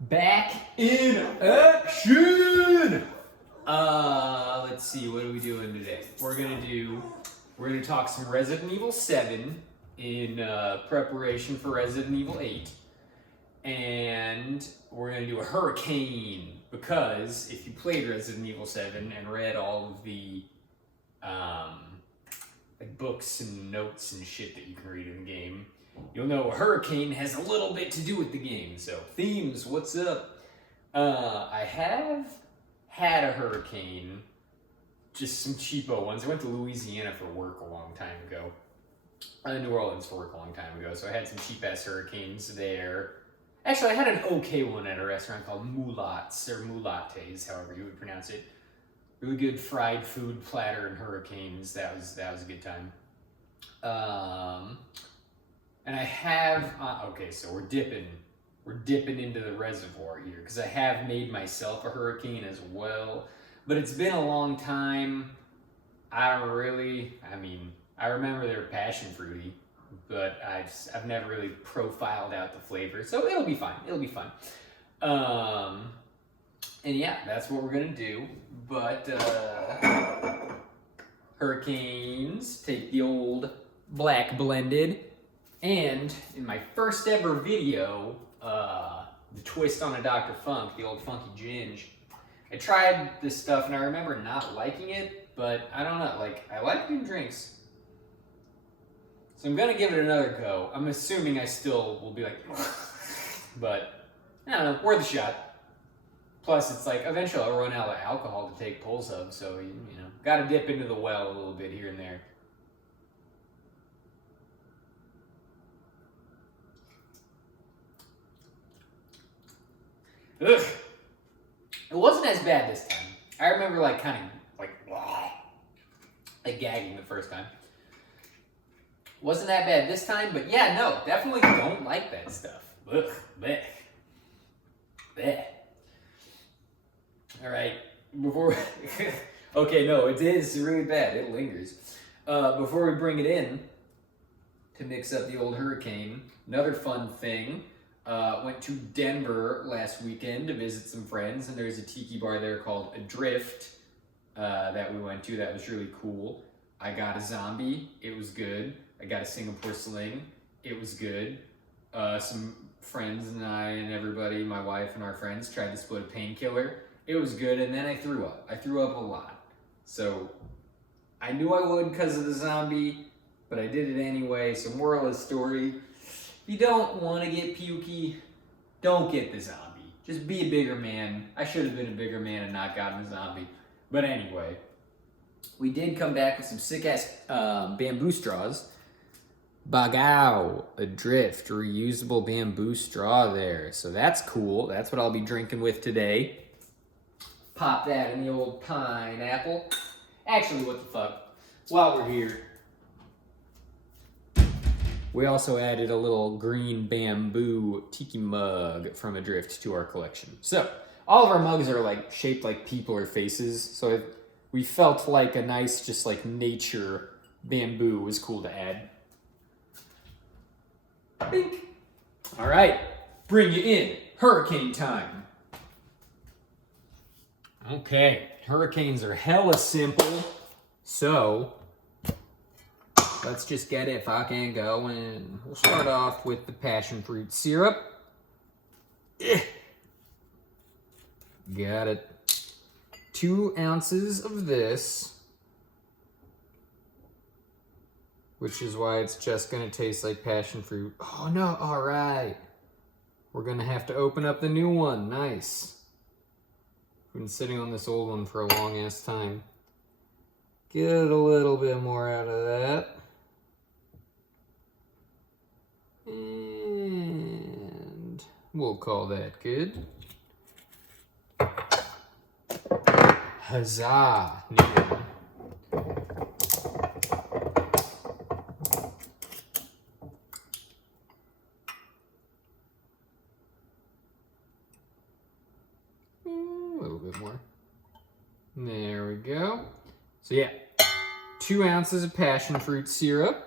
Back in action! Let's see, what are we doing today? We're gonna talk some Resident Evil 7 in preparation for Resident Evil 8. And we're gonna do a hurricane, because if you played Resident Evil 7 and read all of the like books and notes and shit that you can read in the game, you'll know a hurricane has a little bit to do with the game. So, themes, what's up? I have had a hurricane, just some cheapo ones. I went to Louisiana for work a long time ago. New Orleans for work a long time ago, so I had some cheap-ass hurricanes there. Actually, I had an okay one at a restaurant called Mulats, or Mulattes, however you would pronounce it. Really good fried food platter and hurricanes. That was a good time. And I have, okay, so we're dipping into the reservoir here, because I have made myself a hurricane as well, but it's been a long time. I remember they were passion fruity, but I've never really profiled out the flavor, so it'll be fine. And yeah, that's what we're gonna do. But hurricanes, take the old black blended, and in my first ever video, the twist on a Dr. Funk, the old funky ginge, I tried this stuff and I remember not liking it, but I don't know, like, I like new drinks. So I'm gonna give it another go. I'm assuming I still will be like, but I don't know, worth a shot. Plus, it's like, eventually I'll run out of alcohol to take pulls of, so, you know, gotta dip into the well a little bit here and there. Ugh. It wasn't as bad this time. I remember, like, kind of, like gagging the first time. Wasn't that bad this time, but yeah, no, definitely don't like that stuff. Ugh, bleh. Bleh. All right, okay, no, it is really bad. It lingers. Before we bring it in to mix up the old hurricane, another fun thing. Went to Denver last weekend to visit some friends, and there's a tiki bar there called Adrift that we went to. That was really cool. I got a zombie. It was good. I got a Singapore sling. It was good. Some friends and I and everybody, my wife and our friends, tried to split a painkiller. It was good, and then I threw up. I threw up a lot. So I knew I would because of the zombie, but I did it anyway. So moral of the story, if you don't want to get pukey, don't get the zombie. Just be a bigger man. I should have been a bigger man and not gotten the zombie. But anyway, we did come back with some sick-ass bamboo straws. Bagao, Adrift, reusable bamboo straw there. So that's cool. That's what I'll be drinking with today. Pop that in the old pineapple. Actually, what the fuck? While we're here, we also added a little green bamboo tiki mug from Adrift to our collection. So, all of our mugs are like shaped like people or faces. So we felt like a nice, just like nature bamboo was cool to add. Bink. All right, bring you in. Hurricane time. Okay, hurricanes are hella simple, so let's just get it fucking going. We'll start off with the passion fruit syrup. Got it. 2 ounces of this, which is why it's just gonna taste like passion fruit. Oh no, all right. We're gonna have to open up the new one, nice. Been sitting on this old one for a long ass time. Get a little bit more out of that. And we'll call that good. Huzzah! New one. A little bit more. There we go. So yeah, 2 ounces of passion fruit syrup.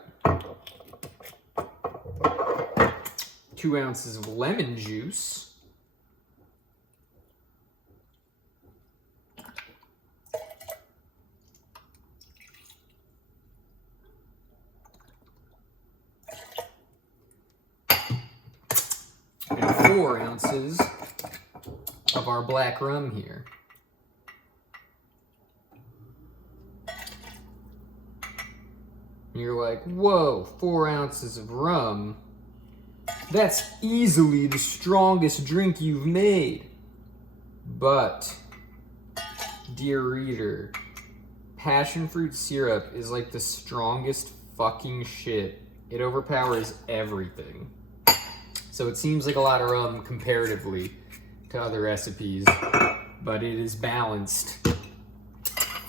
2 ounces of lemon juice. and 4 ounces of our black rum here. You're like, whoa, 4 ounces of rum. That's easily the strongest drink you've made. But, dear reader, passion fruit syrup is like the strongest fucking shit. It overpowers everything. So it seems like a lot of rum comparatively to other recipes, but it is balanced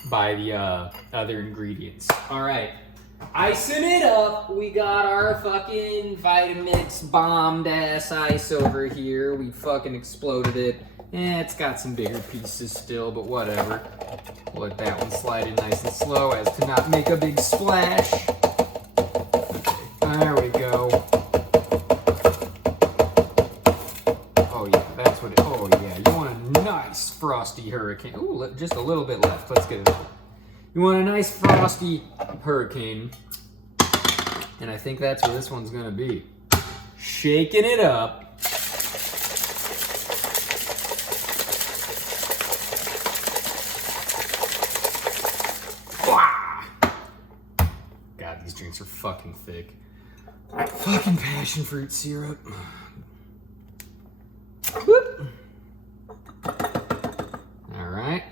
by the other ingredients. All right. Icing it up, we got our fucking Vitamix bombed ass ice over here. We fucking exploded it. It's got some bigger pieces still, but whatever. We'll let that one slide in nice and slow as to not make a big splash. Okay, there we go. Oh yeah, that's what it, oh yeah, you want a nice frosty hurricane. Ooh, just a little bit left, let's get it over. You want a nice frosty hurricane, and I think that's what this one's gonna be. Shaking it up. God, these drinks are fucking thick. Fucking passion fruit syrup. Whoop. All right.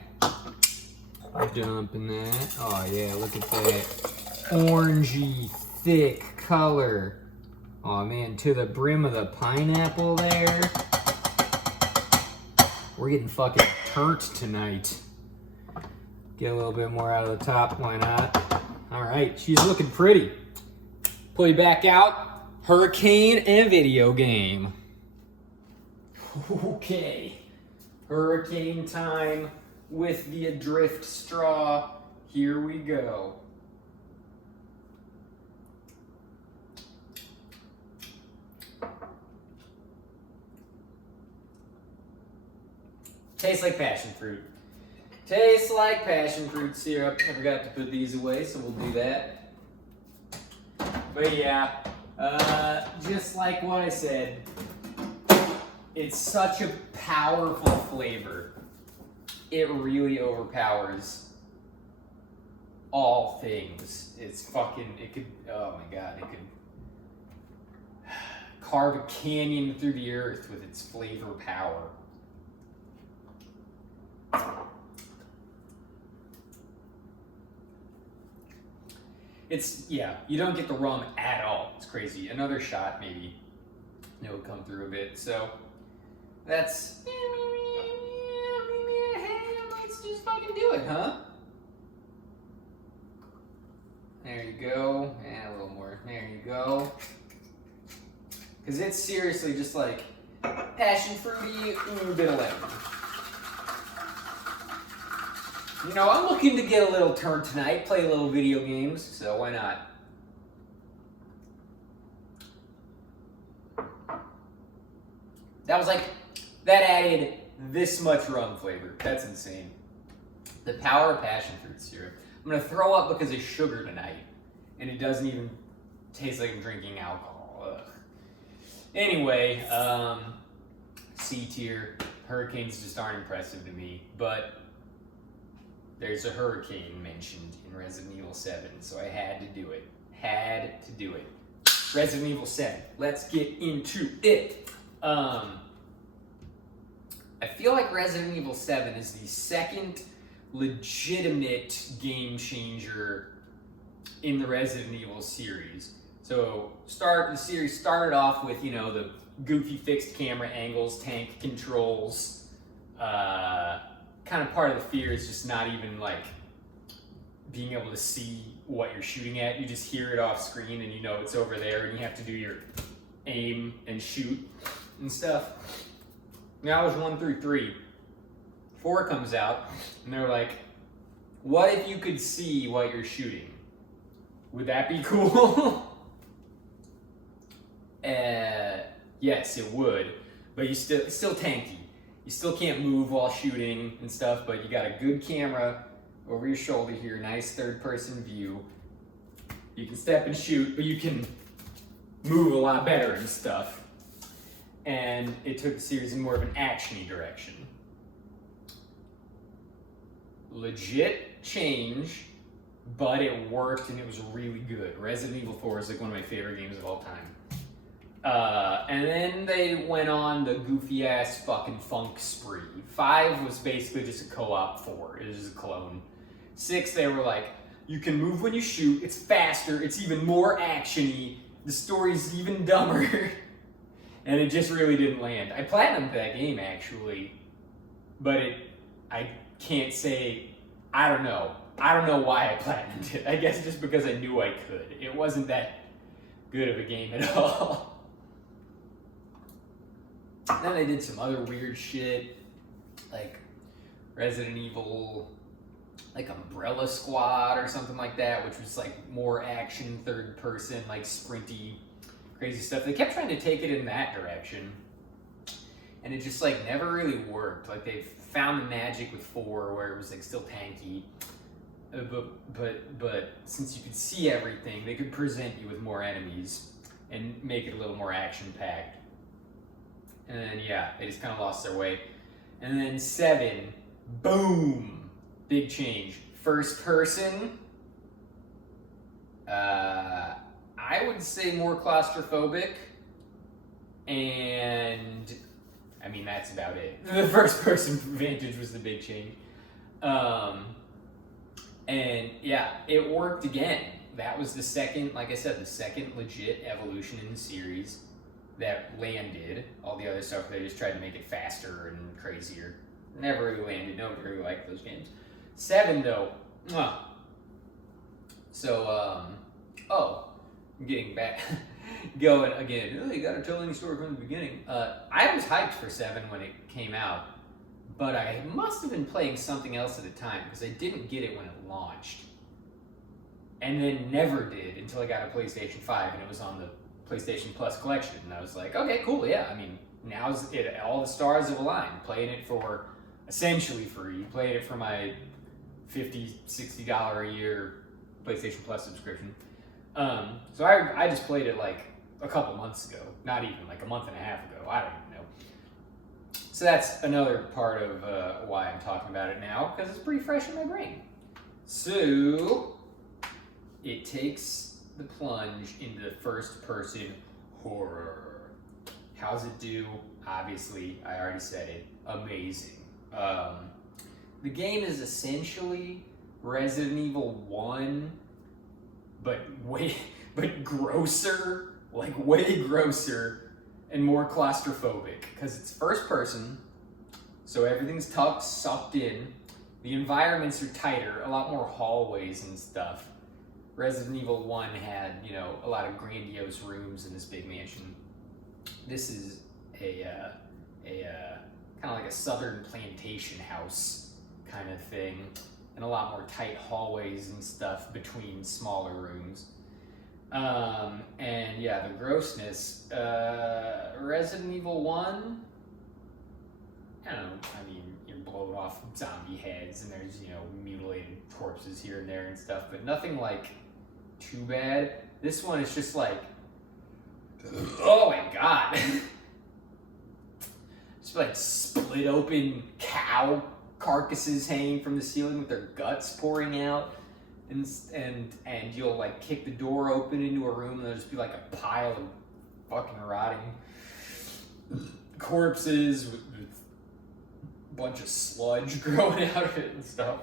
Dumping that. Oh yeah, look at that orangey, thick color. Oh man, to the brim of the pineapple there. We're getting fucking turnt tonight. Get a little bit more out of the top, why not? All right, she's looking pretty. Pull you back out. Hurricane and video game. Okay, hurricane time. With the adrift straw, here we go. Tastes like passion fruit. Tastes like passion fruit syrup. I forgot to put these away, so we'll do that. But yeah, just like what I said, it's such a powerful flavor. It really overpowers all things. It's fucking, it could, oh my God, it could carve a canyon through the earth with its flavor power. It's, yeah, you don't get the rum at all. It's crazy. Another shot, maybe, it'll come through a bit. So, that's, let's just fucking do it, huh? There you go. And a little more. There you go. Because it's seriously just like passion fruity, a bit of lemon. You know, I'm looking to get a little turn tonight, play a little video games, so why not? That was like, that added this much rum flavor. That's insane. The power of passion fruit syrup. I'm gonna throw up because of sugar tonight, and it doesn't even taste like I'm drinking alcohol. Ugh. Anyway, C tier. Hurricanes just aren't impressive to me, but there's a hurricane mentioned in Resident Evil 7, so I had to do it. Had to do it. Resident Evil 7. Let's get into it. I feel like Resident Evil 7 is the second legitimate game changer in the Resident Evil series. So the series started off with, you know, the goofy fixed camera angles, tank controls. Kind of part of the fear is just not even like being able to see what you're shooting at. You just hear it off screen and you know it's over there and you have to do your aim and shoot and stuff. That was 1 through 3. 4 comes out and they're like, what if you could see what you're shooting? Would that be cool? Yes, it would, but it's still tanky. You still can't move while shooting and stuff, but you got a good camera over your shoulder here, nice third-person view. You can step and shoot, but you can move a lot better and stuff. and it took the series in more of an action-y direction. Legit change, but it worked and it was really good. Resident Evil 4 is like one of my favorite games of all time. And then they went on the goofy ass fucking funk spree. 5 was basically just a co-op 4. It was just a clone. 6, they were like, you can move when you shoot, it's faster, it's even more action-y, the story's even dumber. And it just really didn't land. I platinumed that game actually, but I can't say, I don't know why I platinumed it. I guess just because I knew I could. It wasn't that good of a game at all. Then they did some other weird shit, like Resident Evil, like Umbrella Squad or something like that, which was like more action, third person, like sprinty, crazy stuff. They kept trying to take it in that direction, and it just like never really worked. Like they found the magic with 4 where it was like still tanky, but since you could see everything, they could present you with more enemies and make it a little more action packed. And then yeah, they just kind of lost their way. And then 7, boom, big change. First person, I would say more claustrophobic, and I mean that's about it. The first person vantage was the big change. And yeah, it worked again. That was the second, like I said, the second legit evolution in the series that landed. All the other stuff, they just tried to make it faster and crazier. Never really landed. Nobody really liked those games. 7 though, mwah. So, I'm getting back, going again. Oh, you gotta tell any story from the beginning. I was hyped for 7 when it came out, but I must have been playing something else at the time because I didn't get it when it launched. And then never did until I got a PlayStation 5 and it was on the PlayStation Plus collection. And I was like, okay, cool, yeah. I mean, now's it, all the stars have aligned. Playing it for essentially free. Playing it for my $50, $60 a year PlayStation Plus subscription. So I just played it like a couple months ago. Not even, like a month and a half ago. I don't even know. So that's another part of why I'm talking about it now, because it's pretty fresh in my brain. So it takes the plunge into the first person horror. How's it do? Obviously, I already said it. Amazing. The game is essentially Resident Evil 1, but grosser, like way grosser and more claustrophobic, because it's first person, so everything's sucked in. The environments are tighter, a lot more hallways and stuff. Resident Evil 1 had, you know, a lot of grandiose rooms in this big mansion. This is a kind of like a southern plantation house kind of thing, and a lot more tight hallways and stuff between smaller rooms. And yeah, the grossness. Resident Evil 1, I don't know, I mean, you're blowing off zombie heads and there's, you know, mutilated corpses here and there and stuff, but nothing like too bad. This one is just like, oh my god. Just like split open cow carcasses hanging from the ceiling with their guts pouring out, and you'll like kick the door open into a room and there'll just be like a pile of fucking rotting corpses with a bunch of sludge growing out of it and stuff.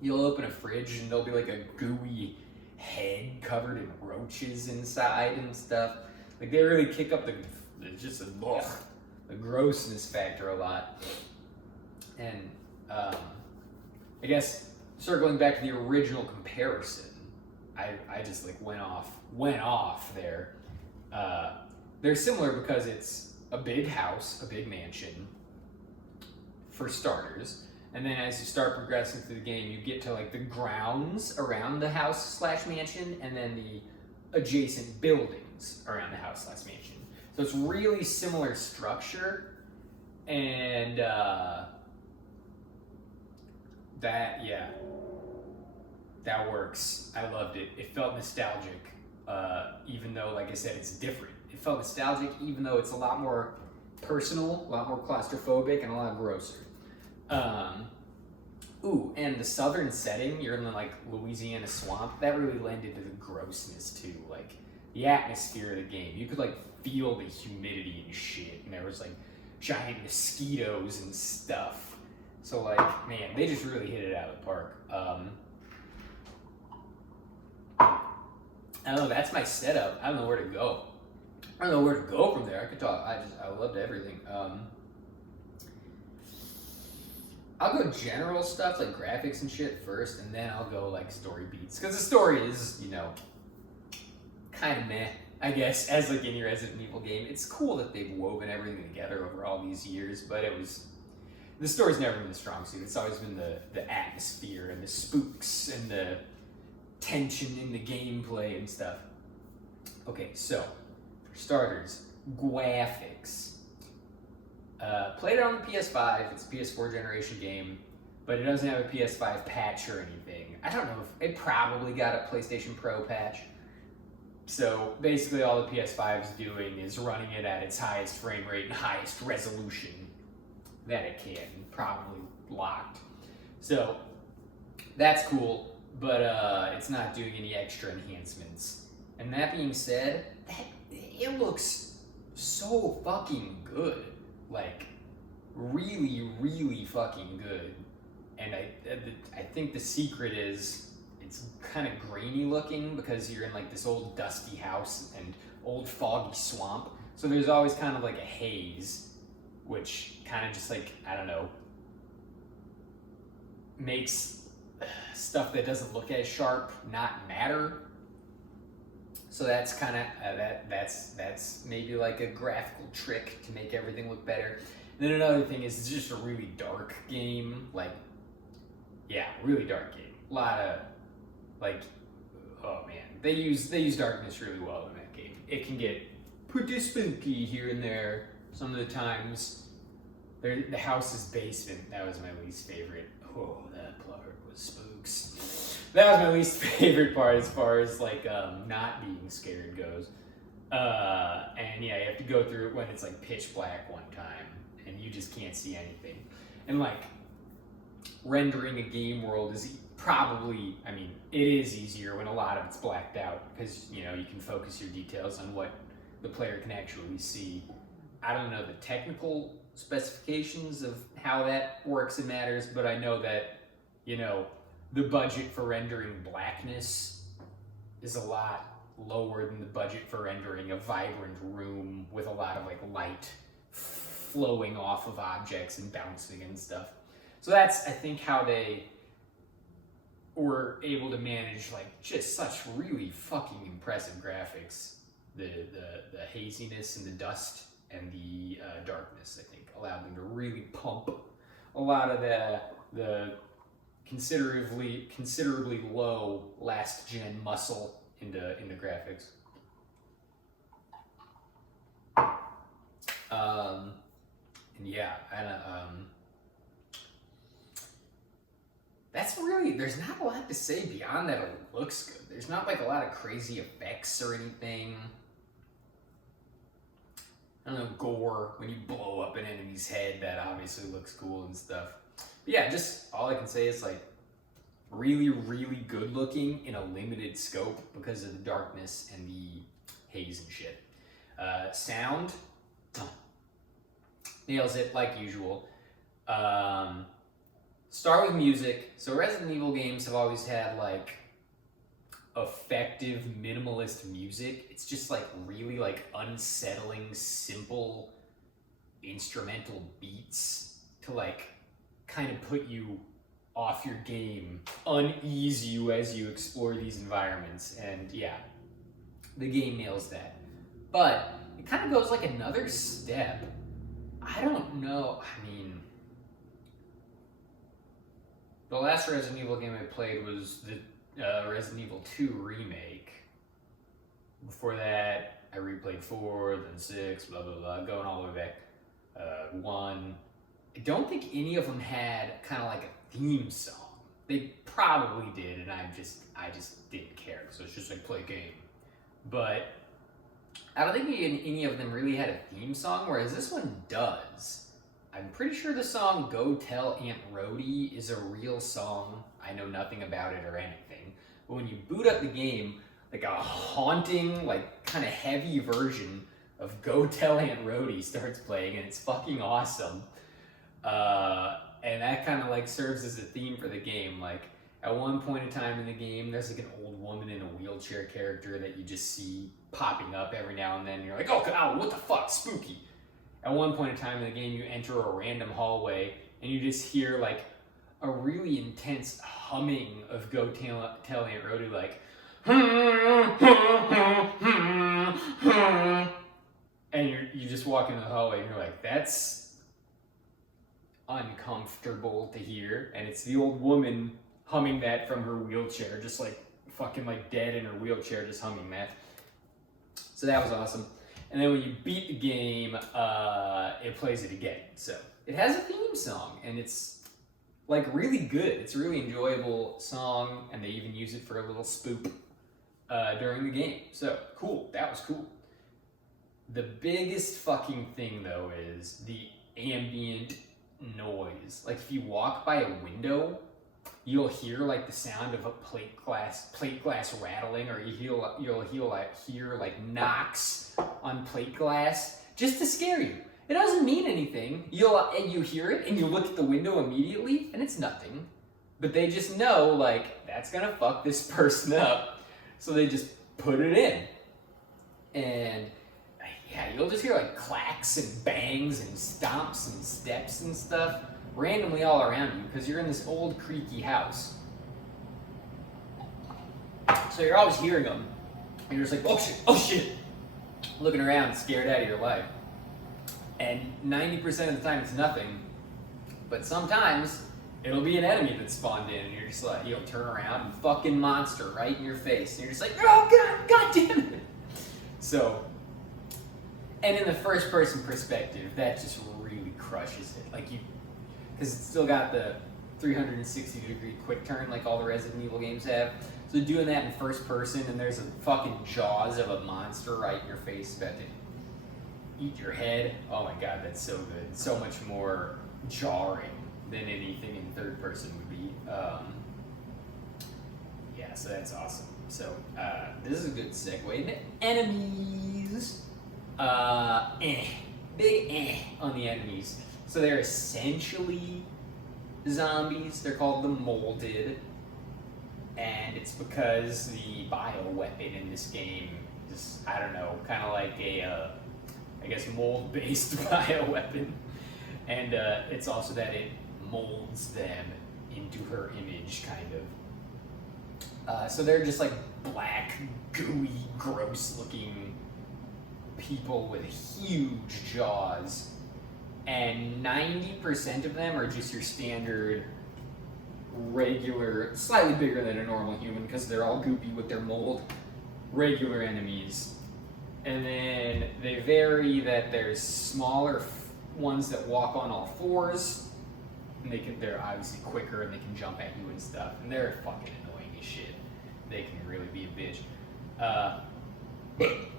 You'll open a fridge and there'll be like a gooey head covered in roaches inside and stuff. Like they really kick up the grossness factor a lot. And I guess circling back to the original comparison, I just like went off there. They're similar because it's a big house, a big mansion, for starters. And then as you start progressing through the game, you get to like the grounds around the house / mansion, and then the adjacent buildings around the house / mansion. So it's really similar structure, and that works. I loved it. It felt nostalgic, even though, like I said, it's different. it felt nostalgic, even though it's a lot more personal, a lot more claustrophobic, and a lot grosser. And the southern setting, you're in the like Louisiana swamp, that really lended to the grossness too. Like the atmosphere of the game, you could like feel the humidity and shit, and there was like giant mosquitoes and stuff. So like, man, they just really hit it out of the park. I don't know, that's my setup. I don't know where to go. I don't know where to go from there. I could talk, I loved everything. I'll go general stuff like graphics and shit first, and then I'll go like story beats. Because the story is, you know, kind of meh, I guess, as like any Resident Evil game. It's cool that they've woven everything together over all these years, but the story's never been the strong suit. It's always been the atmosphere and the spooks and the tension in the gameplay and stuff. Okay, so, for starters, graphics. Played it on the PS5, it's a PS4 generation game, but it doesn't have a PS5 patch or anything. I don't know if it probably got a PlayStation Pro patch. So basically all the PS5 is doing is running it at its highest frame rate and highest resolution that it can, probably locked. So that's cool, but it's not doing any extra enhancements. And that being said, it looks so fucking good. Like, really, really fucking good. And I think the secret is it's kind of grainy looking because you're in like this old dusty house and old foggy swamp. So there's always kind of like a haze, which kind of just like, I don't know, makes stuff that doesn't look as sharp not matter. So that's kind of, that's maybe like a graphical trick to make everything look better. And then another thing is it's just a really dark game. Like, yeah, really dark game. A lot of, like, oh man, they use darkness really well in that game. It can get pretty spooky here and there some of the times. The house's basement, that was my least favorite. Oh, that part was spooks. That was my least favorite part as far as like not being scared goes. And yeah, you have to go through it when it's like pitch black one time and you just can't see anything. And like rendering a game world is probably, I mean, it is easier when a lot of it's blacked out because, you know, you can focus your details on what the player can actually see. I don't know the technical specifications of how that works and matters, but I know that, you know, the budget for rendering blackness is a lot lower than the budget for rendering a vibrant room with a lot of like light flowing off of objects and bouncing and stuff. So that's, I think, how they were able to manage like just such really fucking impressive graphics. The haziness and the dust and the darkness, I think, allowed them to really pump a lot of the considerably low last gen muscle into graphics. And yeah, that's really, there's not a lot to say beyond that. It looks good. There's not like a lot of crazy effects or anything. I don't know, gore, when you blow up an enemy's head, that obviously looks cool and stuff. But yeah, just all I can say is like really, really good looking in a limited scope because of the darkness and the haze and shit. Sound, nails it like usual. Start with music. So Resident Evil games have always had like effective minimalist music. It's just like really like unsettling, simple instrumental beats to like kind of put you off your game, unease you as you explore these environments. And yeah, the game nails that. But it kind of goes like another step. I don't know, I mean, the last Resident Evil game I played was the Resident Evil 2 remake. Before that, I replayed 4, then 6, blah, blah, blah, going all the way back. 1. I don't think any of them had kind of like a theme song. They probably did, and I just didn't care, so it's just like play a game. But I don't think any of them really had a theme song, whereas this one does. I'm pretty sure the song Go Tell Aunt Rhody is a real song. I know nothing about it or anything. But when you boot up the game, like a haunting, like kind of heavy version of Go Tell Aunt Rhody starts playing, and it's fucking awesome. And that kind of like serves as a theme for the game. Like at one point in time in the game, there's like an old woman in a wheelchair character that you just see popping up every now and then. And you're like, oh, what the fuck, spooky. At one point in time in the game, you enter a random hallway and you just hear like a really intense humming of Go Tell Aunt Rhody, like, and you just walk into the hallway and you're like, that's uncomfortable to hear. And it's the old woman humming that from her wheelchair, just like fucking like dead in her wheelchair, just humming that. So that was awesome. And then when you beat the game, it plays it again. So it has a theme song, and it's like really good. It's a really enjoyable song, and they even use it for a little spoop during the game. So cool, that was cool. The biggest fucking thing though is the ambient noise. Like if you walk by a window, you'll hear like the sound of a plate glass rattling, or you'll hear like knocks on plate glass just to scare you. It doesn't mean anything. You hear it and you look at the window immediately and it's nothing. But they just know like that's gonna fuck this person up. So they just put it in. And yeah, you'll just hear like clacks and bangs and stomps and steps and stuff randomly all around you because you're in this old creaky house. So you're always hearing them. And you're just like, oh shit, looking around scared out of your life. And 90% of the time it's nothing. But sometimes it'll be an enemy that spawned in and you're just like, you'll turn around and fucking monster right in your face. And you're just like, oh god damn it. So, and in the first person perspective, that just really crushes it. Like because it's still got the 360-degree quick turn like all the Resident Evil games have. So doing that in first person, and there's a fucking jaws of a monster right in your face about to eat your head. Oh my god, that's so good. It's so much more jarring than anything in third person would be. Yeah, so that's awesome. So this is a good segue into enemies. Big on the enemies. So they're essentially zombies. They're called the Molded. And it's because the bioweapon in this game is, I don't know, kind of like a, I guess, mold-based bioweapon. And it's also that it molds them into her image, kind of. So they're just like black, gooey, gross-looking people with huge jaws. And 90% of them are just your standard, regular, slightly bigger than a normal human because they're all goopy with their mold, regular enemies. And then they vary that there's smaller ones that walk on all fours, and they're obviously quicker and they can jump at you and stuff. And they're fucking annoying as shit. They can really be a bitch.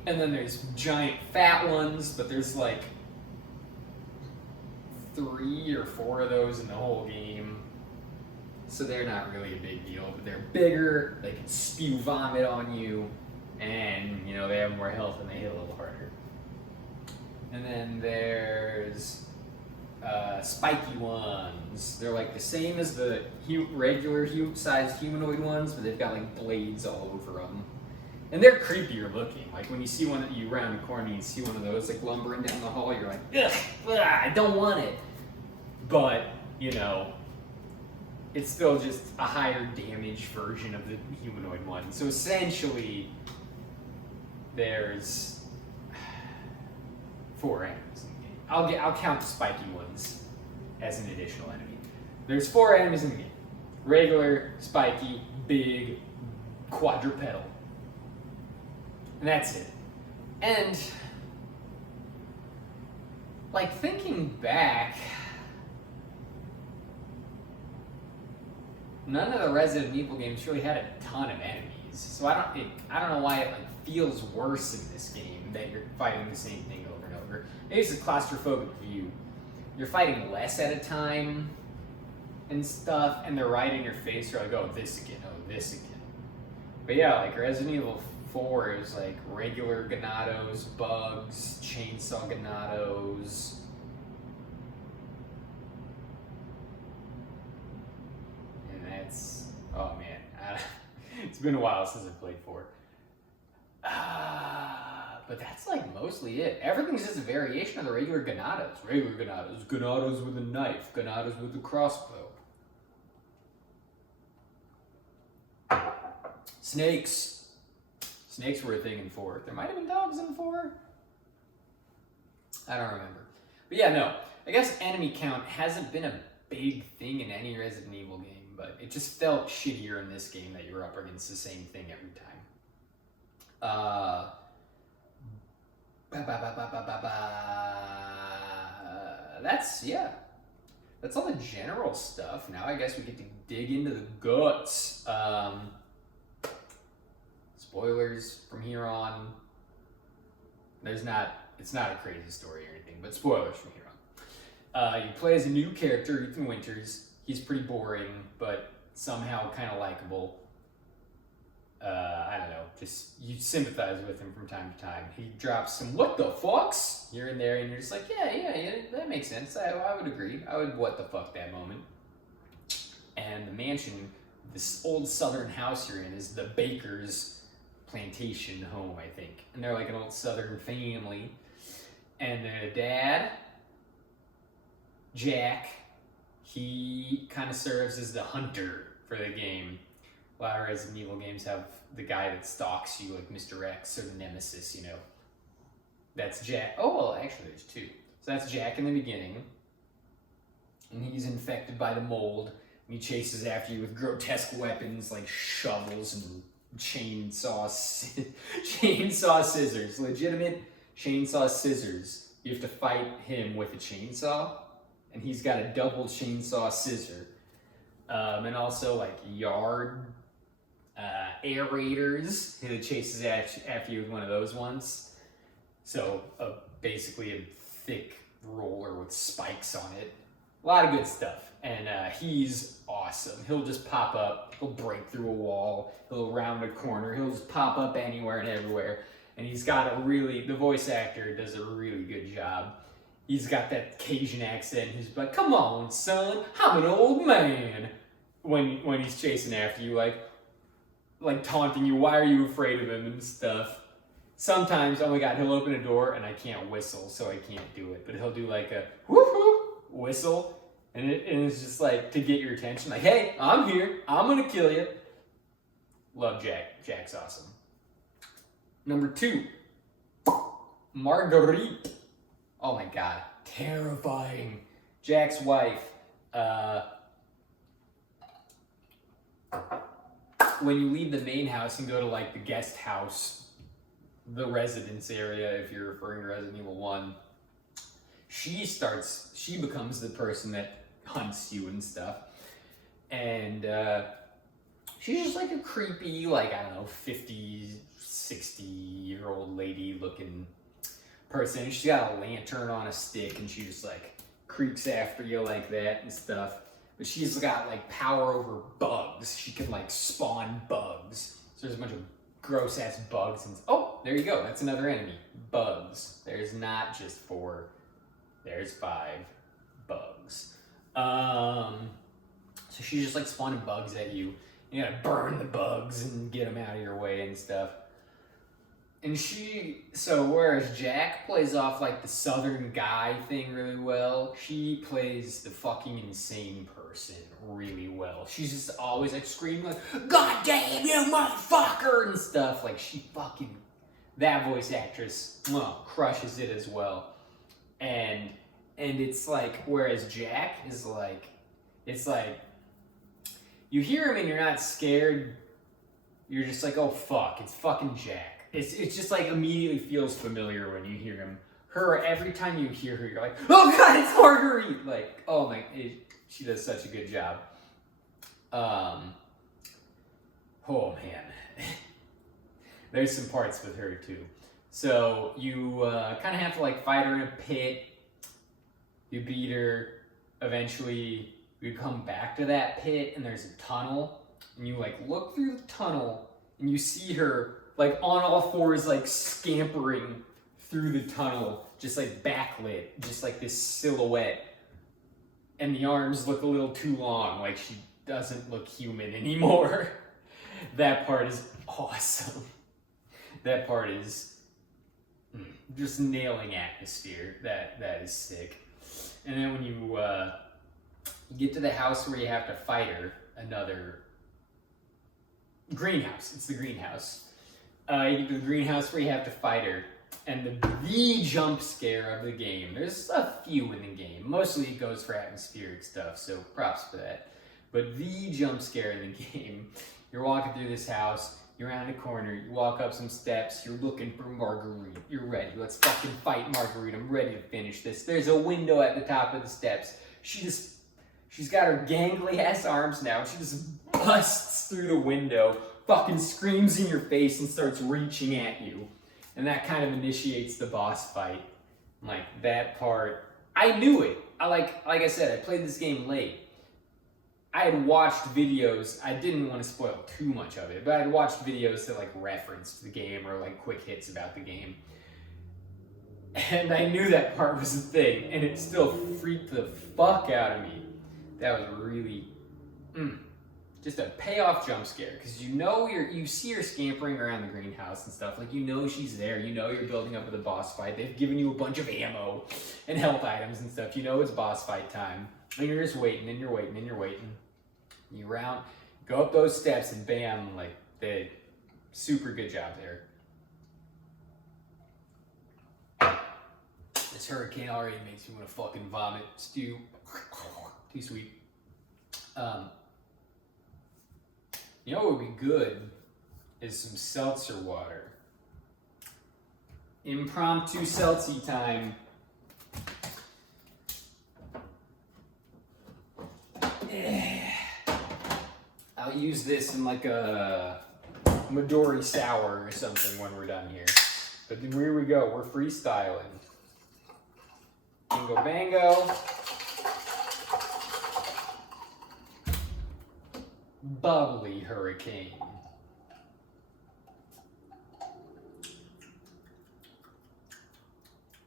And then there's giant fat ones, but there's like 3 or 4 of those in the whole game. So they're not really a big deal, but they're bigger, they can spew vomit on you, and you know, they have more health and they hit a little harder. And then there's spiky ones. They're like the same as the regular sized humanoid ones, but they've got like blades all over them. And they're creepier looking. Like when you see one that you round a corner and you see one of those like lumbering down the hall, you're like, ugh, I don't want it. But, you know, it's still just a higher damage version of the humanoid one. So essentially, there's 4 enemies in the game. I'll count the spiky ones as an additional enemy. There's 4 enemies in the game. Regular, spiky, big, quadrupedal. And that's it. And, like, thinking back, none of the Resident Evil games really had a ton of enemies. enemies. So I don't know why it like feels worse in this game that you're fighting the same thing over and over. Maybe it's a claustrophobic view. You're fighting less at a time and stuff, and they're right in your face. You're like, oh, this again, oh, this again. But yeah, like Resident Evil 4 is like regular Ganados, bugs, chainsaw Ganados. And that's, oh man, it's been a while since I played 4. But that's like mostly it. Everything's just a variation of the regular Ganados. Regular Ganados, Ganados with a knife, Ganados with a crossbow. Snakes. Snakes were a thing in 4. There might have been dogs in 4. I don't remember. But yeah, no. I guess enemy count hasn't been a big thing in any Resident Evil game, but it just felt shittier in this game that you were up against the same thing every time. That's all the general stuff. Now I guess we get to dig into the guts. Spoilers from here on. It's not a crazy story or anything, but spoilers from here on. You play as a new character, Ethan Winters. He's pretty boring, but somehow kind of likable. I don't know, just you sympathize with him from time to time. He drops some what the fucks here and there, and you're just like, yeah, that makes sense. I would agree. I would what the fuck that moment. And the mansion, this old southern house you're in, is the Baker's plantation home, I think. And they're like an old southern family. And their dad, Jack, he kind of serves as the hunter for the game. A lot of Resident Evil games have the guy that stalks you, like Mr. X or the Nemesis, you know. That's Jack. Oh, well, actually, there's 2. So that's Jack in the beginning. And he's infected by the mold. And he chases after you with grotesque weapons like shovels and chainsaw scissors. Legitimate chainsaw scissors. You have to fight him with a chainsaw. And he's got a double chainsaw scissor. And also like yard aerators. He chases after you with one of those ones. So basically a thick roller with spikes on it. A lot of good stuff. And he's awesome. He'll just pop up. He'll break through a wall. He'll round a corner. He'll just pop up anywhere and everywhere. And he's got the voice actor does a really good job. He's got that Cajun accent. He's like, come on, son, I'm an old man. When he's chasing after you, like taunting you, why are you afraid of him and stuff. Sometimes, oh my god, he'll open a door and I can't whistle, so I can't do it. But he'll do like a whoop whistle, and it's just like to get your attention. Like, hey, I'm here. I'm gonna kill you. Love Jack. Jack's awesome. Number 2, Marguerite. Oh my god, terrifying. Jack's wife. When you leave the main house and go to like the guest house, the residence area, if you're referring to Resident Evil 1, she becomes the person that hunts you and stuff. And she's just like a creepy, like, I don't know, 50, 60-year-old lady looking person. She's got a lantern on a stick and she just like creeps after you like that and stuff. But she's got like power over bugs. She can like spawn bugs. So there's a bunch of gross ass bugs. And oh, there you go. That's another enemy. Bugs. There's not just 4. There's 5 bugs. So she's just like spawning bugs at you. You gotta burn the bugs and get them out of your way and stuff. And whereas Jack plays off like the southern guy thing really well, she plays the fucking insane person really well. She's just always like screaming like, God damn you motherfucker and stuff. Like that voice actress crushes it as well. And it's like, whereas Jack is like, it's like, you hear him and you're not scared. You're just like, oh fuck, it's fucking Jack. It's just like immediately feels familiar when you hear him. Every time you hear her, you're like, oh god, it's Marguerite! Like, oh my, she does such a good job. Oh man. there's some parts with her too. So you kind of have to like fight her in a pit. You beat her. Eventually, you come back to that pit, and there's a tunnel, and you like look through the tunnel, and you see her like on all fours, like scampering through the tunnel, just like backlit, just like this silhouette. And the arms look a little too long, like she doesn't look human anymore. That part is awesome. That part is just nailing atmosphere. That is sick. And then when you get to the house where you have to fight her, another greenhouse. It's the greenhouse. You get to the greenhouse where you have to fight her, and the jump scare of the game. There's a few in the game. Mostly it goes for atmospheric stuff, so props for that. But the jump scare in the game, you're walking through this house, you're around a corner, you walk up some steps, you're looking for Marguerite. You're ready. Let's fucking fight Marguerite. I'm ready to finish this. There's a window at the top of the steps. She's got her gangly ass arms now. She just busts through the window, fucking screams in your face and starts reaching at you. And that kind of initiates the boss fight. Like that part, I knew it. Like I said, I played this game late. I had watched videos. I didn't want to spoil too much of it, but I had watched videos that like referenced the game or like quick hits about the game. And I knew that part was a thing, and it still freaked the fuck out of me. That was really just a payoff jump scare, because you see her scampering around the greenhouse and stuff. Like, you know she's there. You know you're building up to the boss fight. They've given you a bunch of ammo and health items and stuff. You know it's boss fight time, and you're just waiting and you're waiting and you're waiting. You go up those steps, and bam, like they super good job there. This hurricane already makes me want to fucking vomit. Stew. Too sweet. You know what would be good is some seltzer water. Impromptu seltzy time. I'll use this in like a Midori sour or something when we're done here. But then here we go. We're freestyling. Bingo bango. Bubbly hurricane.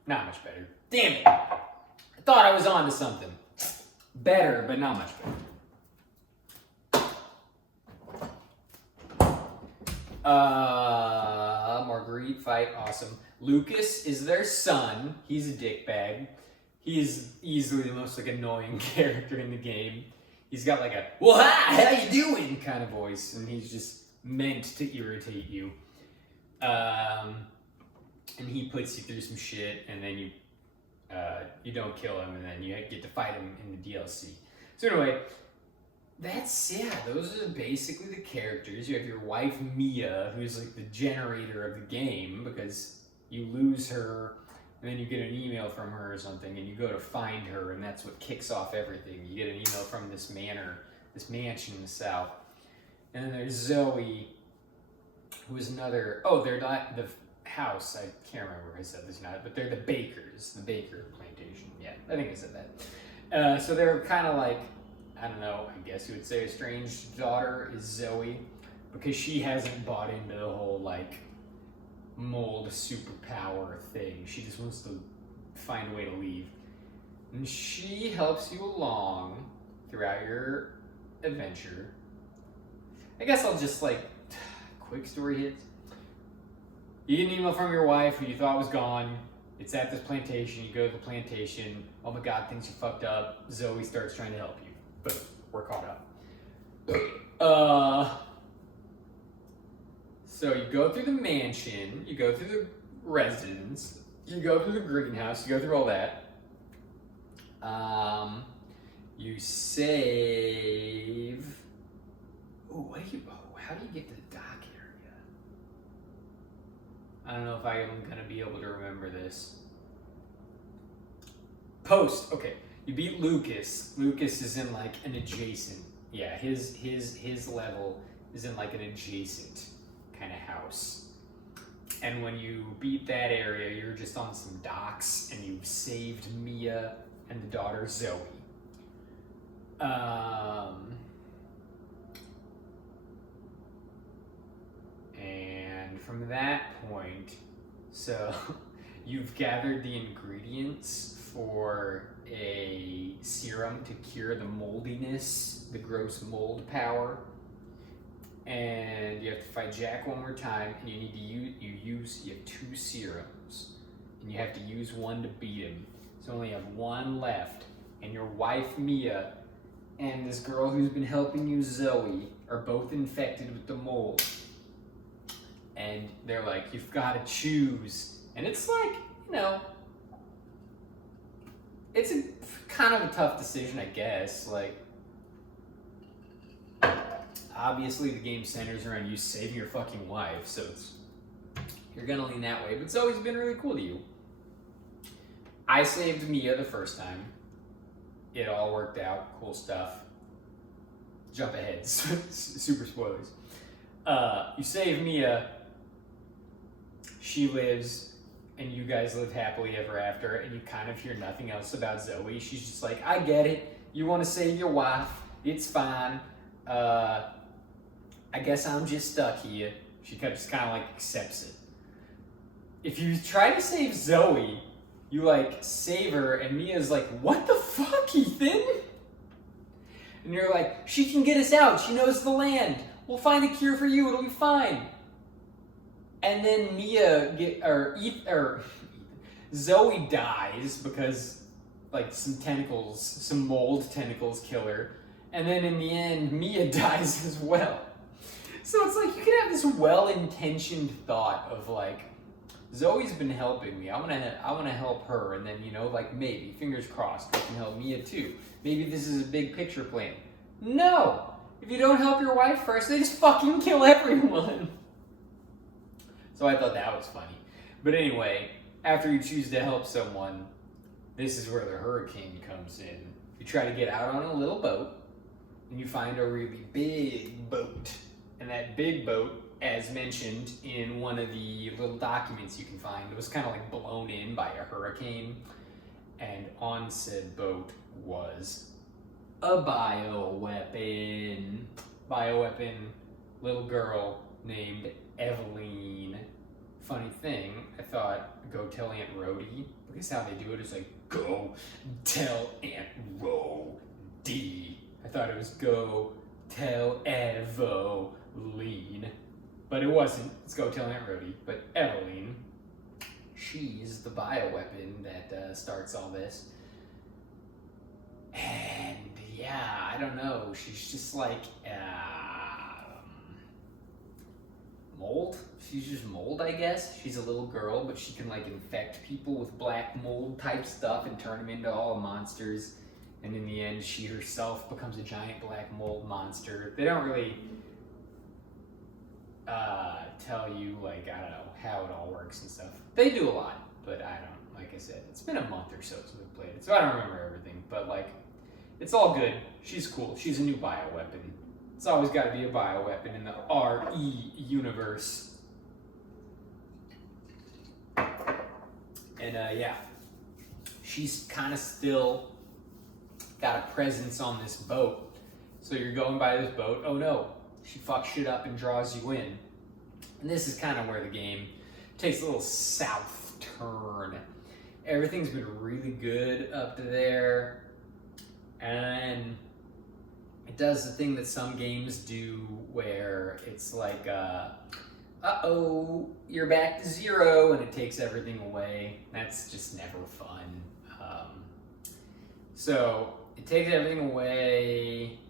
Not much better. Damn it! I thought I was onto something. Better, but not much better. Marguerite fight, awesome. Lucas is their son. He's a dickbag. He is easily the most like annoying character in the game. He's got like a, well, hi, how you doing kind of voice, and he's just meant to irritate you. And he puts you through some shit, and then you don't kill him, and then you get to fight him in the DLC. So anyway, those are basically the characters. You have your wife Mia, who's like the generator of the game, because you lose her, and then you get an email from her or something, and you go to find her, and that's what kicks off everything. You get an email from this mansion in the south. And then there's Zoe, who is another, they're not the house, I can't remember if I said this or not, but they're the bakers, the baker plantation. Yeah, I think I said that. So they're kind of like, I don't know, I guess you would say a strange daughter is Zoe, because she hasn't bought into the whole like mold superpower thing. She just wants to find a way to leave. And she helps you along throughout your adventure. I guess I'll just like, quick story hits. You get an email from your wife who you thought was gone. It's at this plantation. You go to the plantation. Oh my God, things are fucked up. Zoe starts trying to help you. But we're caught up. So you go through the mansion, you go through the residence, you go through the greenhouse, you go through all that. You save. How do you get to the dock area? I don't know if I am gonna be able to remember this. Okay. You beat Lucas. Lucas is in like an adjacent. Yeah, his level is in like an adjacent kind of house. And when you beat that area, you're just on some docks, and you've saved Mia and the daughter Zoe. And from that point, so you've gathered the ingredients for a serum to cure the moldiness, the gross mold power. And you have to fight Jack one more time, and you need to you have 2 serums, and you have to use one to beat him. So you only have 1 left, and your wife Mia and this girl who's been helping you, Zoe, are both infected with the mold. And they're like, you've got to choose. And it's like, it's a kind of a tough decision, I guess. Like, obviously the game centers around you saving your fucking wife, so you're gonna lean that way, but Zoe's been really cool to you. I saved Mia the first time. It all worked out, cool stuff. Jump ahead, super spoilers. You save Mia, she lives, and you guys live happily ever after, and you kind of hear nothing else about Zoe. She's just like, I get it, you want to save your wife, it's fine. I guess I'm just stuck here. She just kind of like accepts it. If you try to save Zoe, you like save her, and Mia's like, what the fuck, Ethan? And you're like, she can get us out. She knows the land. We'll find a cure for you. It'll be fine. And then Zoe dies because like some mold tentacles kill her. And then in the end, Mia dies as well. So it's like you can have this well-intentioned thought of like, Zoe's been helping me. I wanna help her, and then like maybe, fingers crossed, I can help Mia too. Maybe this is a big picture plan. No! If you don't help your wife first, they just fucking kill everyone. So I thought that was funny. But anyway, after you choose to help someone, this is where the hurricane comes in. You try to get out on a little boat, and you find a really big boat. And that big boat, as mentioned in one of the little documents you can find, was kind of like blown in by a hurricane. And on said boat was a bioweapon. Little girl named Eveline. Funny thing, I thought, go tell Aunt Rhody, because how they do it is like, go tell Aunt Rhody. I thought it was go tell Eveline, but it wasn't. It's go tell Aunt Rhody. But Eveline, she's the bioweapon that starts all this. And yeah, I don't know. She's just like mold. She's just mold, I guess. She's a little girl, but she can like infect people with black mold type stuff and turn them into all monsters. And in the end, she herself becomes a giant black mold monster. They don't really tell you, like, I don't know, how it all works and stuff. They do a lot, but I don't, like I said, it's been a month or so since we played it, so I don't remember everything. But, like, it's all good. She's cool. She's a new bioweapon. It's always got to be a bioweapon in the RE universe. And, yeah, she's kind of still got a presence on this boat. So you're going by this boat. Oh no, she fucks shit up and draws you in. And this is kind of where the game takes a little south turn. Everything's been really good up to there. And it does the thing that some games do where it's like, uh-oh, you're back to 0, and it takes everything away. That's just never fun. So it takes everything away,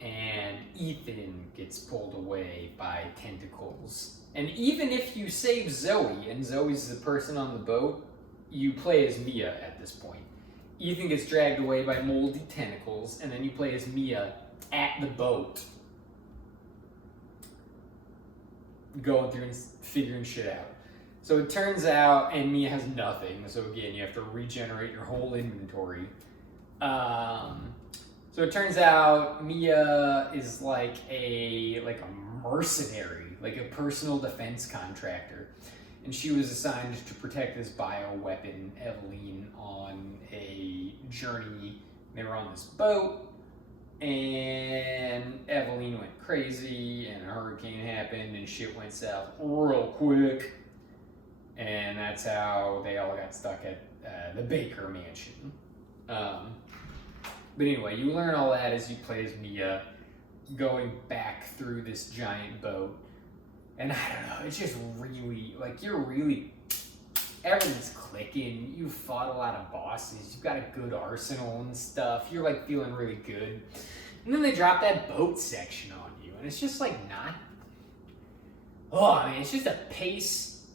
and Ethan gets pulled away by tentacles. And even if you save Zoe, and Zoe's the person on the boat, you play as Mia at this point. Ethan gets dragged away by moldy tentacles, and then you play as Mia at the boat, going through and figuring shit out. So it turns out, and Mia has nothing, so again, you have to regenerate your whole inventory. So it turns out Mia is like a mercenary like a personal defense contractor. And she was assigned to protect this bioweapon, Eveline, on a journey. They were on this boat, and Eveline went crazy, and a hurricane happened, and shit went south real quick. And that's how they all got stuck at the Baker Mansion. But anyway, you learn all that as you play as Mia, going back through this giant boat. And I don't know, it's just really, like, everything's clicking. You've fought a lot of bosses. You've got a good arsenal and stuff. You're, like, feeling really good. And then they drop that boat section on you. And it's just, like, not... Oh, I mean, it's just a pace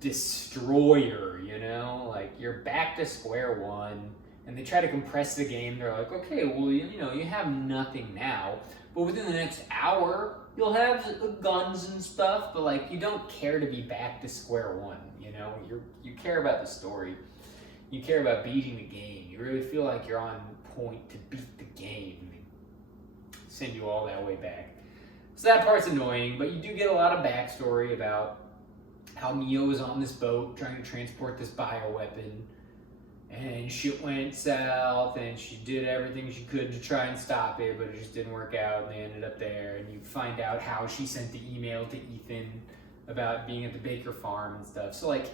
destroyer, you know? Like, you're back to square one. And they try to compress the game. They're like, okay, well, you know, you have nothing now. But within the next hour, you'll have guns and stuff, but like you don't care to be back to square one, you know? You care about the story. You care about beating the game. You really feel like you're on point to beat the game. They send you all that way back. So that part's annoying, but you do get a lot of backstory about how Mia was on this boat trying to transport this bioweapon. And shit went south, and she did everything she could to try and stop it, but it just didn't work out, and they ended up there. And you find out how she sent the email to Ethan about being at the Baker farm and stuff. So, like,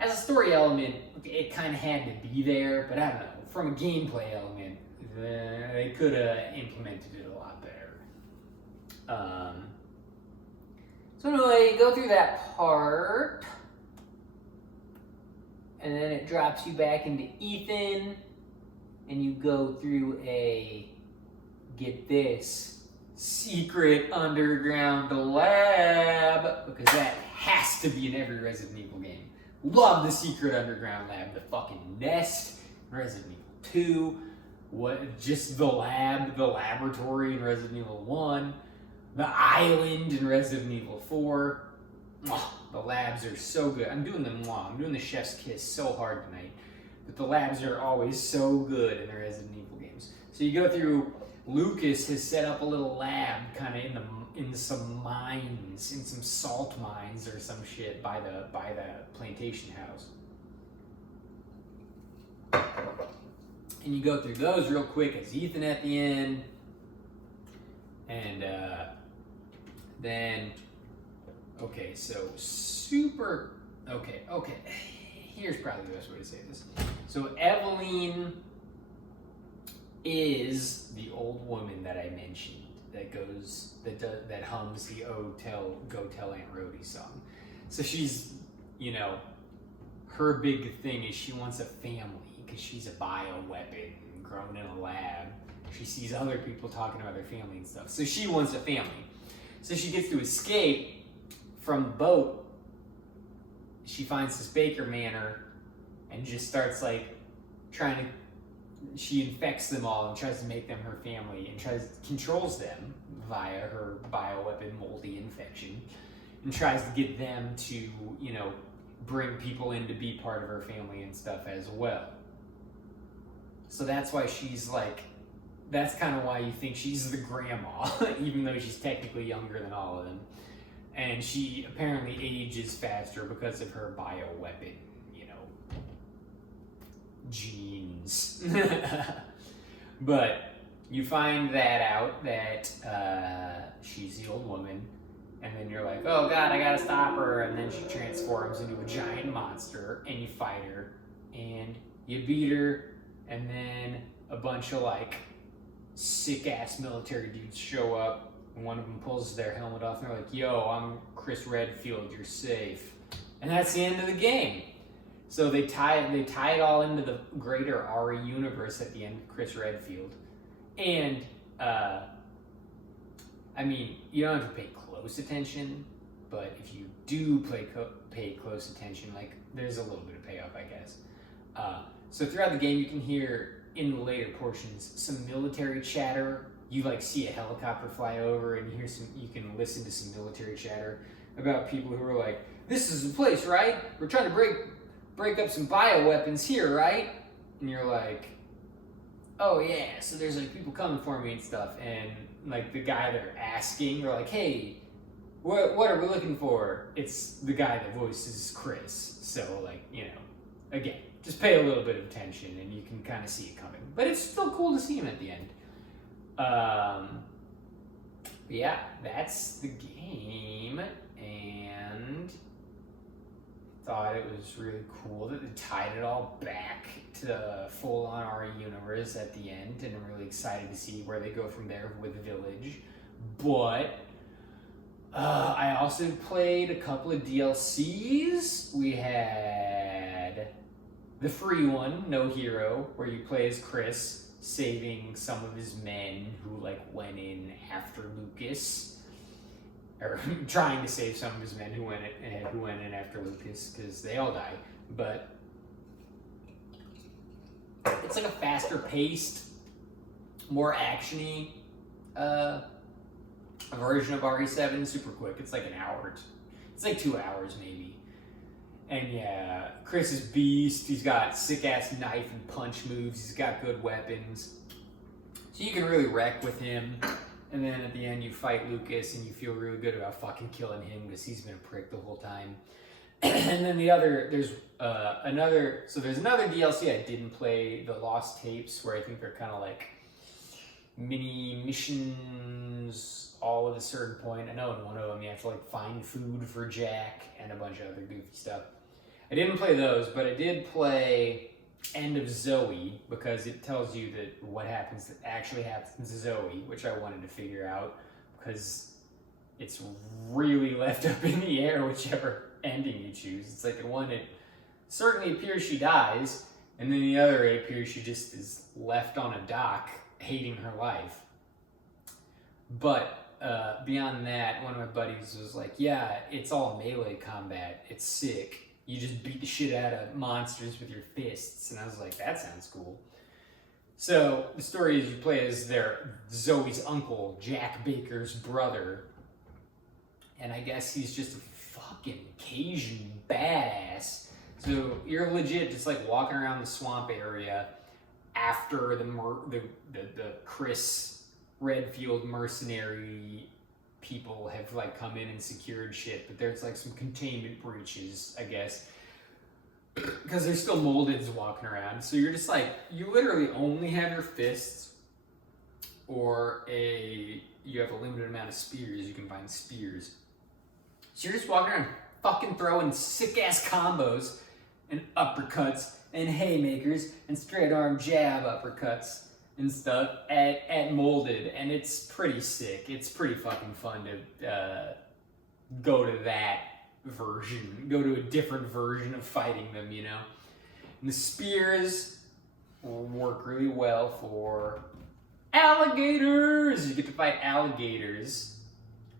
as a story element, it kind of had to be there, but I don't know. From a gameplay element, they could have implemented it a lot better. So anyway, you go through that part. And then it drops you back into Ethan, and you go through a, get this, secret underground lab, because that has to be in every Resident Evil game. Love the secret underground lab, the fucking nest in Resident Evil 2, just the lab, the laboratory in Resident Evil 1, the island in Resident Evil 4. The labs are so good. I'm doing the chef's kiss so hard tonight. But the labs are always so good in the Resident Evil games. So you go through, Lucas has set up a little lab kind of in some mines, in some salt mines or some shit by the plantation house. And you go through those real quick as Ethan at the end. And then... Okay, so okay. Here's probably the best way to say this. So Eveline is the old woman that I mentioned that hums the Go Tell Aunt Rhody song. So she's, you know, her big thing is she wants a family because she's a bioweapon grown in a lab. She sees other people talking about their family and stuff. So she wants a family. So she gets to escape from the boat. She finds this Baker Manor and just starts like she infects them all and tries to make them her family and controls them via her bioweapon moldy infection and tries to get them to, you know, bring people in to be part of her family and stuff as well. So that's why she's like, that's kind of why you think she's the grandma, even though she's technically younger than all of them. And she apparently ages faster because of her bioweapon, you know, genes. But you find that out that she's the old woman, and then you're like, oh god, I gotta stop her, and then she transforms into a giant monster, and you fight her, and you beat her, and then a bunch of like sick-ass military dudes show up. And one of them pulls their helmet off and they're like, yo, I'm Chris Redfield, you're safe. And that's the end of the game. So they tie it all into the greater RE universe at the end, Chris Redfield. And, I mean, you don't have to pay close attention, but if you do pay close attention, like, there's a little bit of payoff, I guess. So throughout the game, you can hear, in the later portions, some military chatter. You like see a helicopter fly over and you can listen to some military chatter about people who are like, this is the place, right? We're trying to break up some bioweapons here, right? And you're like, oh yeah, so there's like people coming for me and stuff. And like the guy they're asking, they're like, hey, what are we looking for? It's the guy that voices Chris. So, like, you know, again, just pay a little bit of attention and you can kind of see it coming. But it's still cool to see him at the end. Yeah, that's the game, and thought it was really cool that they tied it all back to the full-on RE universe at the end, and I'm really excited to see where they go from there with Village. But I also played a couple of DLCs. We had the free one, No Hero, where you play as Chris, saving some of his men who like went in after Lucas, or trying to save some of his men who went in after Lucas, because they all died. But it's like a faster paced, more actiony version of RE7. Super quick. It's like an hour. It's like 2 hours maybe. And yeah, Chris is beast. He's got sick-ass knife and punch moves. He's got good weapons. So you can really wreck with him. And then at the end, you fight Lucas, and you feel really good about fucking killing him because he's been a prick the whole time. And then there's another DLC I didn't play, the Lost Tapes, where I think they're kind of like mini missions all at a certain point. I know in one of them you have to like find food for Jack and a bunch of other goofy stuff. I didn't play those, but I did play End of Zoe, because it tells you that what actually happens to Zoe, which I wanted to figure out, because it's really left up in the air whichever ending you choose. It's like the one, it certainly appears she dies, and then the other, it appears she just is left on a dock hating her life. But beyond that, one of my buddies was like, yeah, it's all melee combat. It's sick. You just beat the shit out of monsters with your fists. And I was like, that sounds cool. So the story is you play as Zoe's uncle, Jack Baker's brother. And I guess he's just a fucking Cajun badass. So you're legit just like walking around the swamp area after the Chris Redfield mercenary people have like come in and secured shit, but there's like some containment breaches, I guess, because there's still moldeds walking around. So you're just like, you literally only have your fists, or you have a limited amount of spears. You can find spears. So you're just walking around fucking throwing sick ass combos and uppercuts and haymakers and straight arm jab uppercuts and stuff at molded, and it's pretty sick. It's pretty fucking fun to go to that version, go to a different version of fighting them, you know? And the spears work really well for alligators. You get to fight alligators.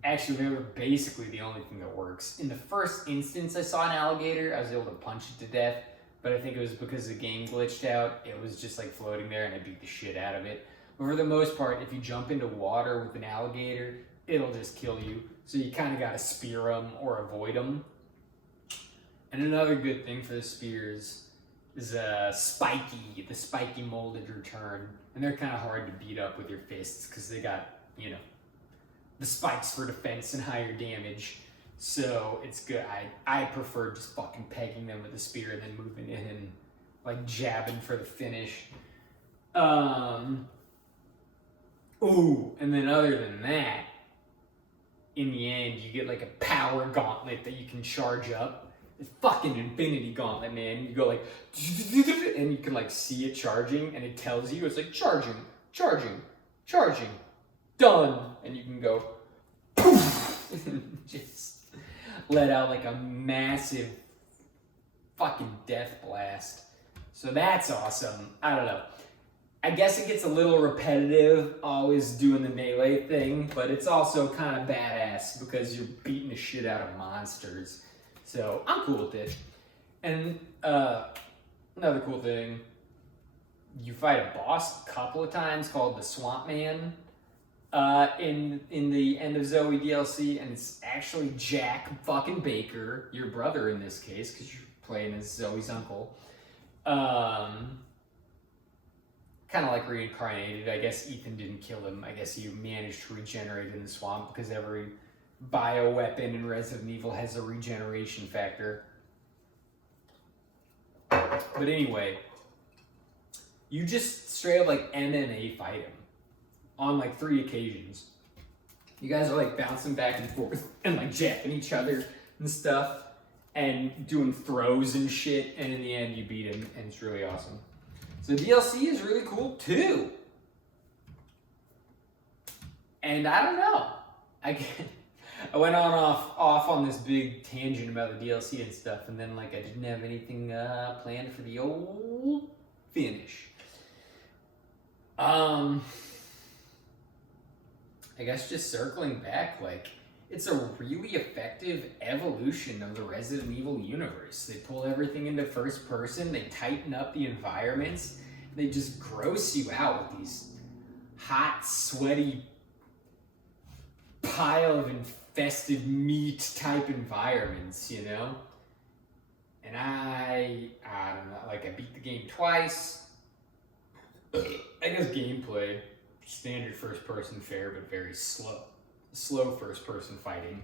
Actually, they were basically the only thing that works. In the first instance I saw an alligator, I was able to punch it to death. But I think it was because the game glitched out. It was just like floating there, and I beat the shit out of it. But for the most part, if you jump into water with an alligator, it'll just kill you. So you kind of got to spear them or avoid them. And another good thing for the spears is the spiky molded return. And they're kind of hard to beat up with your fists because they got, you know, the spikes for defense and higher damage. So it's good. I prefer just fucking pegging them with a spear and then moving in and like jabbing for the finish. Ooh, and then other than that, in the end, you get like a power gauntlet that you can charge up. It's fucking Infinity Gauntlet, man. You go like, and you can like see it charging, and it tells you, it's like charging, done. And you can go, just let out like a massive fucking death blast. So that's awesome. I don't know. I guess it gets a little repetitive, always doing the melee thing, but it's also kind of badass because you're beating the shit out of monsters. So I'm cool with it. And another cool thing, you fight a boss a couple of times called the Swamp Man in the End of Zoe DLC, and it's actually Jack fucking Baker, your brother in this case, because you're playing as Zoe's uncle. Kind of like reincarnated. I guess Ethan didn't kill him. I guess he managed to regenerate in the swamp because every bioweapon in Resident Evil has a regeneration factor. But anyway, you just straight up like MMA fight him on like 3 occasions. You guys are like bouncing back and forth and like jabbing each other and stuff and doing throws and shit, and in the end you beat him, and it's really awesome. So the DLC is really cool too. And I don't know. I went off on this big tangent about the DLC and stuff, and then like I didn't have anything planned for the old finish. I guess just circling back, like it's a really effective evolution of the Resident Evil universe. They pull everything into first person, they tighten up the environments, they just gross you out with these hot, sweaty pile of infested meat type environments, you know? And I don't know, like I beat the game twice. I guess gameplay, standard first person fare, but very slow. Slow first person fighting.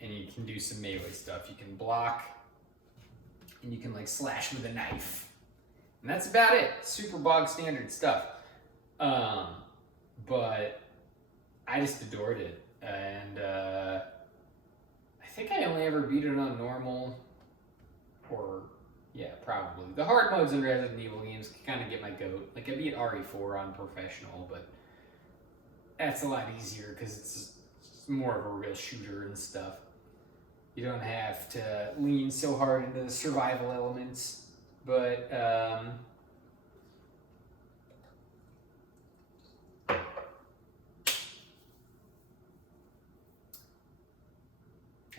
And you can do some melee stuff. You can block, and you can like slash with a knife. And that's about it. Super bog standard stuff. But I just adored it. And I think I only ever beat it on normal, or yeah, probably. The hard modes in Resident Evil games can kind of get my goat. Like I beat RE4 on professional, but that's a lot easier because it's more of a real shooter and stuff. You don't have to lean so hard into the survival elements, but I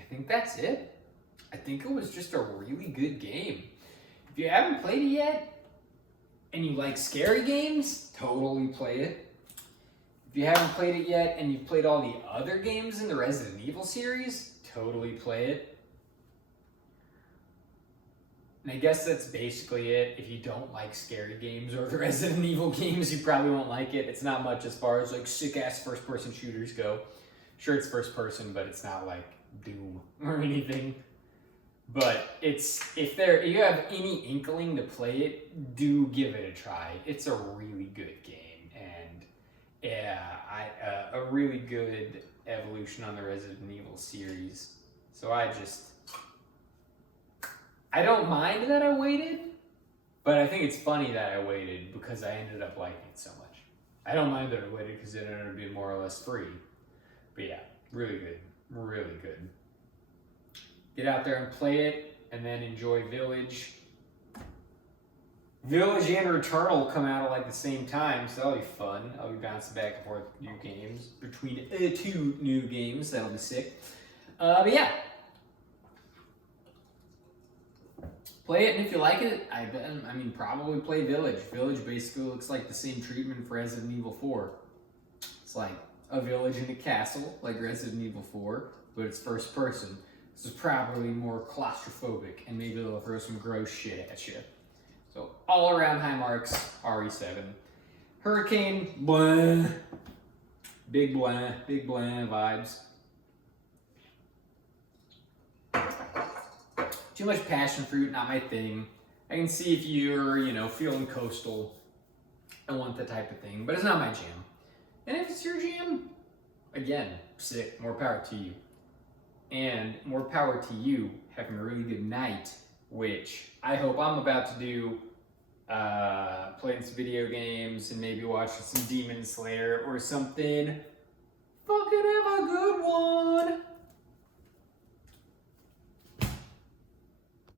think that's it. I think it was just a really good game. If you haven't played it yet, and you like scary games, totally play it. If you haven't played it yet, and you've played all the other games in the Resident Evil series, totally play it. And I guess that's basically it. If you don't like scary games or the Resident Evil games, you probably won't like it. It's not much as far as like sick-ass first-person shooters go. Sure, it's first-person, but it's not like Doom or anything. But it's if you have any inkling to play it, do give it a try. It's a really good game, and yeah, a really good evolution on the Resident Evil series. So I don't mind that I waited, but I think it's funny that I waited because I ended up liking it so much. I don't mind that I waited because it ended up being more or less free. But yeah, really good, really good. Get out there and play it, and then enjoy Village. Village and Return will come out at like the same time, so that'll be fun. I'll be bouncing back and forth new games between 2 new games. That'll be sick. But yeah. Play it, and if you like it, probably play Village. Village basically looks like the same treatment for Resident Evil 4. It's like a village in a castle, like Resident Evil 4, but it's first person. This is probably more claustrophobic, and maybe they'll throw some gross shit at you. So, all around high marks, RE7. Hurricane, bleh. Big bleh vibes. Too much passion fruit, not my thing. I can see if you're, feeling coastal and want that type of thing, but it's not my jam. And if it's your jam, again, sick, more power to you. And more power to you having a really good night, which I hope I'm about to do, playing some video games and maybe watching some Demon Slayer or something. Fucking have a good one!